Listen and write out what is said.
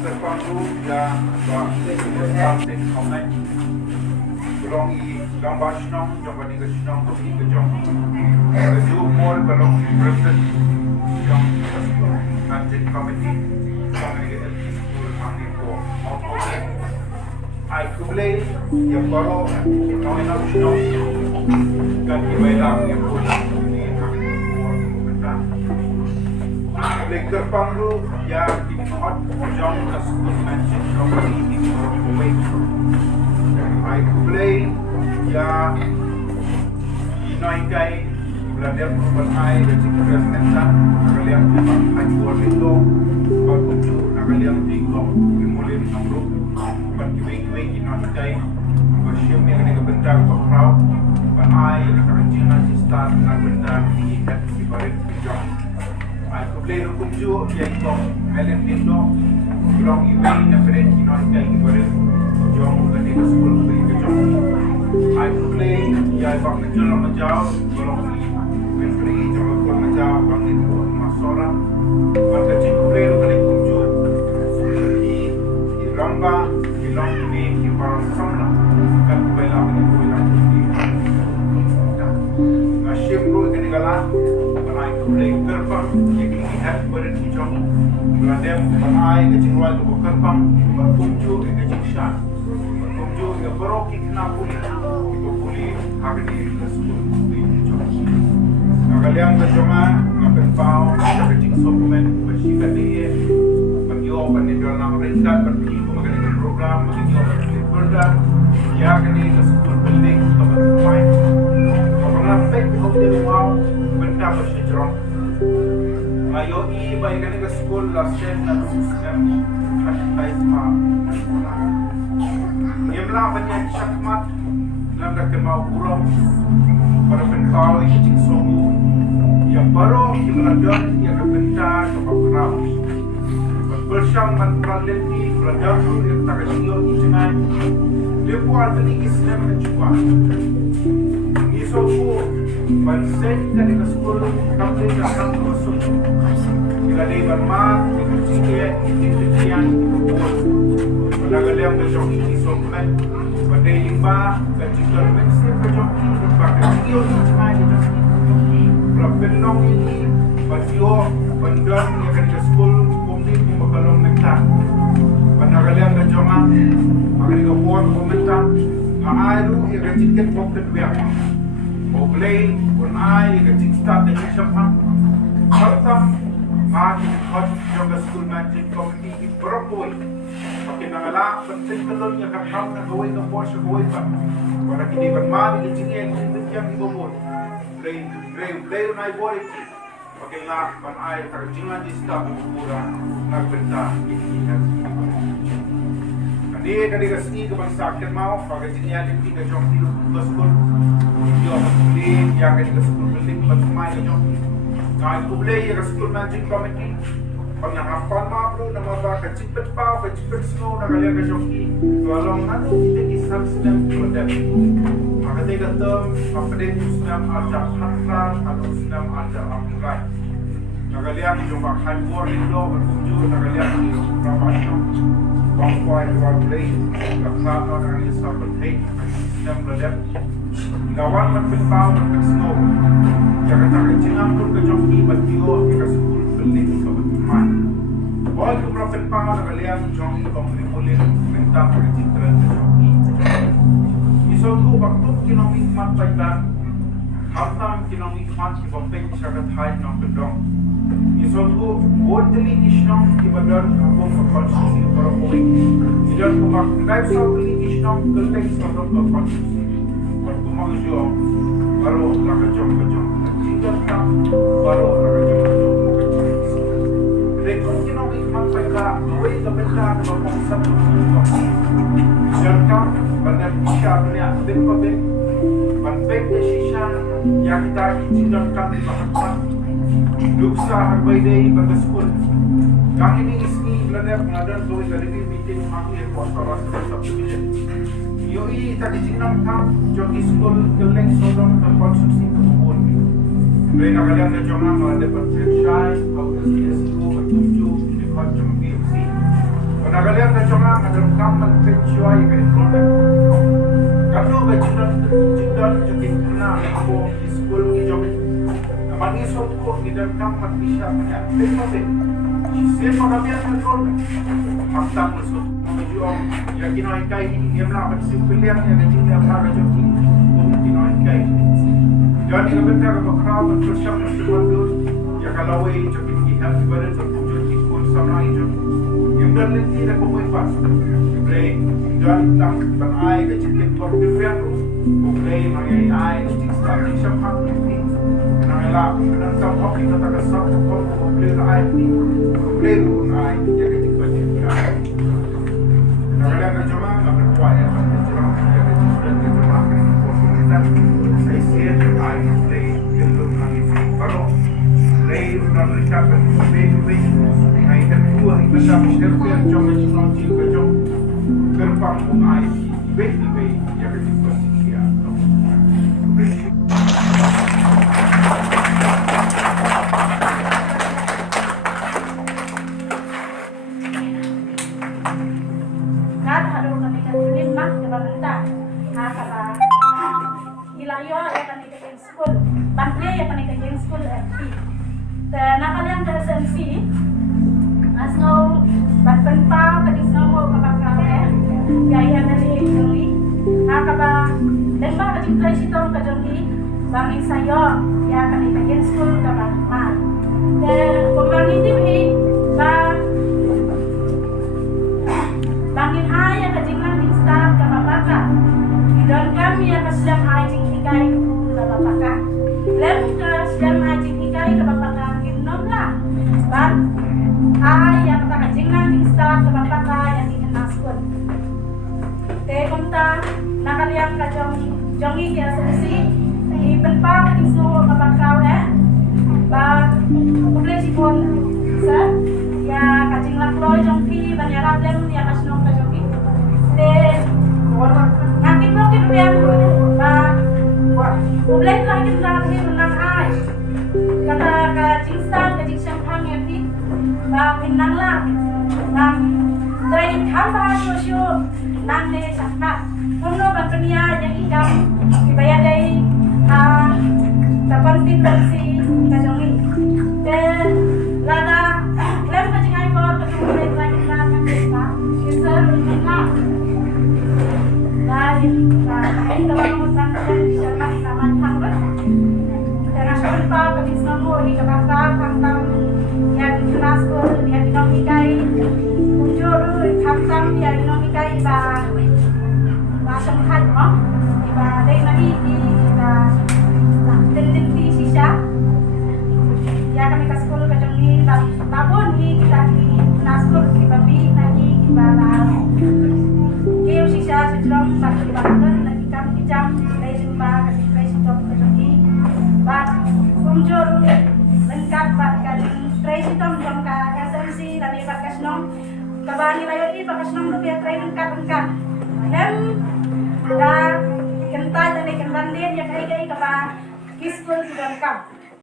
terpanggu yang something comment belong long bashnong jong bani ke shnong ko ke jong ju more belong president jong nanti committee kami ke school kami ko ai kublai yang baru kami nak shnong kan di bailang yang pun ini kami kita Lektor Pangru yang dimuat jong kaskus mansion company di Kuwait. Ai kublai ya inaikai belajar bermain dan cikgu mentan kalian dipakai buat itu berkuncu kalian tinggal dimulai nomor berkiwai inaikai bersiap yang ada kebentar berperaw bermain dan kerajinan sistem dan benda di barit jong. Ai kublai kuncu yaitu melen tindo belong iway na peret inaikai barit jong gani ke sekolah ke jong. Ai kublai ya bang menjual menjauh belong menteri jong ko menjauh bang itu masora pada kublai kali kuncu di ramba belong ini di barang sana kan bela ini bela di asyik bro ini galah ai kublai terbang yang lihat barit jong Beladem bermain ke cingwal ke berkerbang berkuncu ke cingshan berkuncu ke beroki kena puli berpuli hari ini ke sekolah di jong kalian terjemah ngapain pau ke cing dokumen bersihkan dia bagi open di dalam ringkat pergi mengenai program bagi open berdak ya kini ke sekolah building ke bermain kalau fake hotel mau benda bersejarah ayo baik kan ke sekolah lasen dan sistem kasih ma yamla banyak syakmat dalam dak mau kurang para penkau yang songu yang baru belajar yang kebentar kepakrau bersama mantralen di belajar yang tak kecil jangan dia buat ini sistem mencuba isoku bansen kan ke sekolah kamu akan masuk Kadai bermat, dikucikan, dikucikan, pada kalian berjoki di sopan, pada limbah, kecil mesti berjoki, pakai kecil macam itu. Berpenong ini, pasio, pendon yang akan ke sekolah, kemudian pembakalong mental. Pada kalian berjongan, akan dikepon komentar, ngairu yang kecilkan poket biar, boleh pun ai yang kecil start dengan siapa, serta Mati hot yoga school magic committee di Broadway. Pakai nangala penting telur yang kakam na gawin ng Porsche gawin pa. Para kini bermani di sini yang yang ibobot. Play na ibori. Pakai na panay karjingan di staff mura nagbenta inihan. Kani kasih kebangsaan mau pakai sini yang tiga jom di school. Yo di yang ke school building bermain jom. Ai kublai yang school managing committee panghapan mabro na mabaka cipet pau cipet snow na kalian ke joki tolong anu kita kisah sedang produk maka tiga term update sedang ada hatran atau sedang ada upgrade na kalian coba hybor itu berkunjung na kalian di ramai bangkuai kublai kakak na kalian sahabat sedang produk lawan berpau snow Jangan tak jenang pun ke joki batio kita school beli ke berteman. All the prophet power kalian joki komuli minta percitra joki. Iso tu waktu kinomi mat baiklah. Hatam kinomi mat ki bompek syarat hai nom bedong. Iso tu bodli isnom ki badar kapo konstitusi perpoi. Idan ko mak life cycle isnom kelek sabab konstitusi. Pertumang jo baru nak jom baru rekod kinomi mampaka away kabenta na mapangsan ng Jerka banyak isya bin pabik banpek na sisya yang kita itindan kami makakman duksa harbay day bagaskul kang ini isni belajar pengadaan gawin dari meeting aku yang kuasa rasa subdivision yoi tadi jinam kam joki school keleng sodom dan konsumsi kebun Kaya kalian na jangan dapat franchise atau SDSU bertuju di konsum PFC. Penagalian ka cuma ada kamar pensiun yang enrollment. Kalau bacaan jadi kena aku di sekolah di jom. Mani sotko di dalam kamar bisa punya lepas. Siapa kabian enrollment? Fakta masuk tujuan yang kini kai ini mana bersih yang kecil apa kerja ini kini kai. Jadi kita berkerja bersama dengan ya kalau ini jadi kita berada di pun sama itu. Yang dan tidak boleh pas. Play dan tak berai kecil korban. Play mengenai ai di stasiun sempat ini. Nailah dan tak kopi kata kesal play ai ini. Play ai jadi kecil. Nailah kerja mana berkuat ya. Saya siap ai play belum lagi. Kalau play sudah bercapai play ay kedua itu sama seperti yang cuma nanti kerja gerbang ai baby ya ketika dia kan halo kami kan mak kebanta kala ilayo ya kami ke school bangke ya kami ke school FP dan nakalian ke SMC asno batpan pa kadisno mo kapakawe gaya dari joni hakaba dan ba kading place ito kajoni bangin sayo ya kami ke school kaban dan pembangin ini ba bangin haya kading lang start kapapaka dan kami ya kaslam hajing hikay kapapaka lem kaslam hajing hikay kapapaka ginom la ban ay yang kata kajing nang start kapapaka yang dikenal school te kumta nakaliang kajong jongi kaya sesi iban pa kading so kapapaka ba publish pon sa ya kajing laklo jongki banyarap lem ya kasnong kajoki te ngakin mo kinuyang ba publish lagi lagi menang ay kata kajing start kajing siyang yapi ba pinang lang nang training hamba sosyo nang ne sakma kuno ba kaniya yang ikam ibayadai tapan si kajongi then lada lem kajing ay ko publish lagi lang ka kisar na dahil ay tawag sang siya na naman hangbat international pa kabis na mo ni kabasa hangtang yang kelas ko yang dinamikay muncul hangtang yang dinamikay ba sangkat mo iba day nabi iba tendenti sisa ya kami ke sekolah kajong ni babon ni kita di naskul di babi nani iba kêu sisa sejong satu bangun lagi kami kijam dari jumpa kasih price top kejadi bat kunjur lengkap bat kali price top jangka SMC dan ibat kasnong kabani layo i bakasnong lu biar try lengkap hem da kental dan kental dia ya kai kaba kiskul sudah lengkap